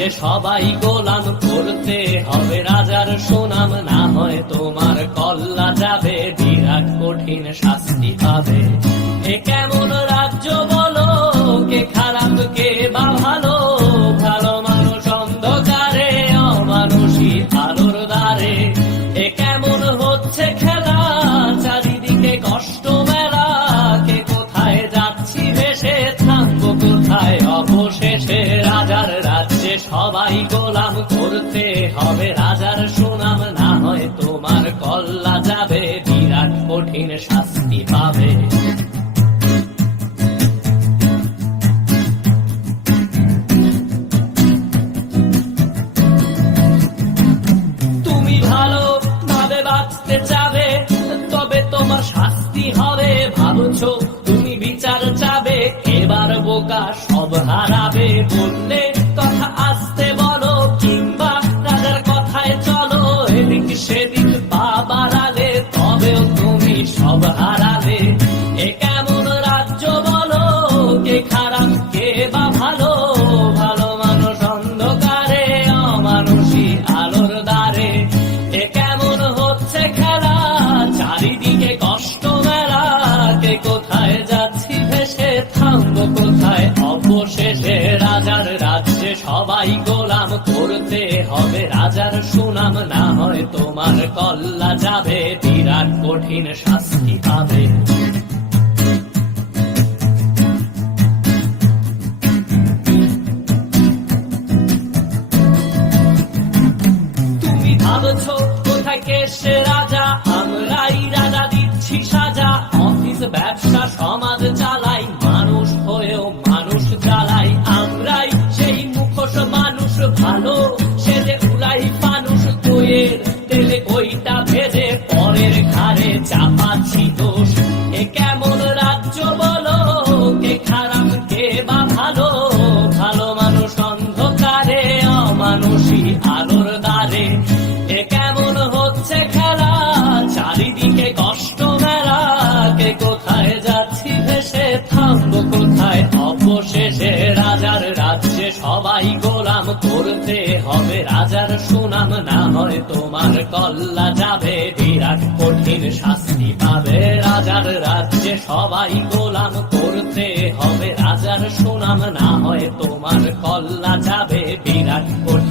রাজ্যে সবাই গোলাম করতে হবে রাজার সুনাম, না হয় তোমার কল্লা যাবে, বিরাট কঠিন শাস্তি পাবে। এ কেমন রাজ্য বলো, কে খারাপ কে বা ভালো, ভালো মানুষ অন্ধকারে, অমানুষী আলোর দ্বারে। এ কেমন হচ্ছে খেলা, চারিদিকে কষ্ট মেলা, কে কোথায় যাচ্ছি ভেসে, থামবো কোথায় অবশেষে। রাজার রাজ্যে সবাই গোলাম করতে হবে রাজার সুনাম, না হয় তোমার কল্লা যাবে, বিরাট কঠিন শাস্তি পাবে। তুমি ভালো ভাবে বাঁচতে চাবে, তবে তোমার শাস্তি হবে। ভাবছো তুমি বিচার চাবে, এবার বোকা সব হারাবে। বললে কথা আসতে বলো, কিংবা রাজার কথায় চলো, এদিক সেদিক পা বাড়ালে, তবেও তুমি সব হারালে। এ কেমন রাজ্য বলো, কে খারাপ কে বা ভালো, ভালো মানুষ অন্ধকারে, অমানুষী আলোর দ্বারে। এ কেমন হচ্ছে খেলা, চারিদিকে কষ্ট মেলা, কে কোথায় যাচ্ছি ভেসে, থামবো কোথায় অবশেষে। রাজার রাজ্যে সবাই গোলাম করতে হবে রাজার সুনাম, না হয় তোমার কল্লা যাবে, বিরাট কঠিন শাস্তি পাবে। তুমি ভাবছো কোথায় কে সে রাজা, আমরাই রাজা দিচ্ছি সাজা। অফিস ব্যবসা সমাজ চালাই, মানুষ হয়েও মানুষ চালাই। আমরাই সেই মুখোশ মানুষ ভালো, সেজে উড়াই মানুষ দইয়ের তেলে, ওইটা ভেজে পরের ঘাড়ে চাপাচ্ছি দোষ। এ কেমন রাজ্য বলো, কে খারাপ কে বা ভালো, ভালো মানুষ অন্ধকারে, অমানুষী আলোর দ্বারে। এ কেমন হচ্ছে খেলা, চারিদিকে কষ্ট মেলা, কে কোথায় যাচ্ছি ভেসে, থামবো কোথায় অবশেষে। রাজার রাজ্যে সবাই গোলাম করতে হবে রাজার সুনাম, না হয় তোমার কল্লা যাবে, বিরাট কঠিন শাস্তি পাবে। রাজার রাজ্যে সবাই গোলাম করতে হবে রাজার সুনাম, না হয় তোমার কল্লা যাবে, বিরাট কঠিন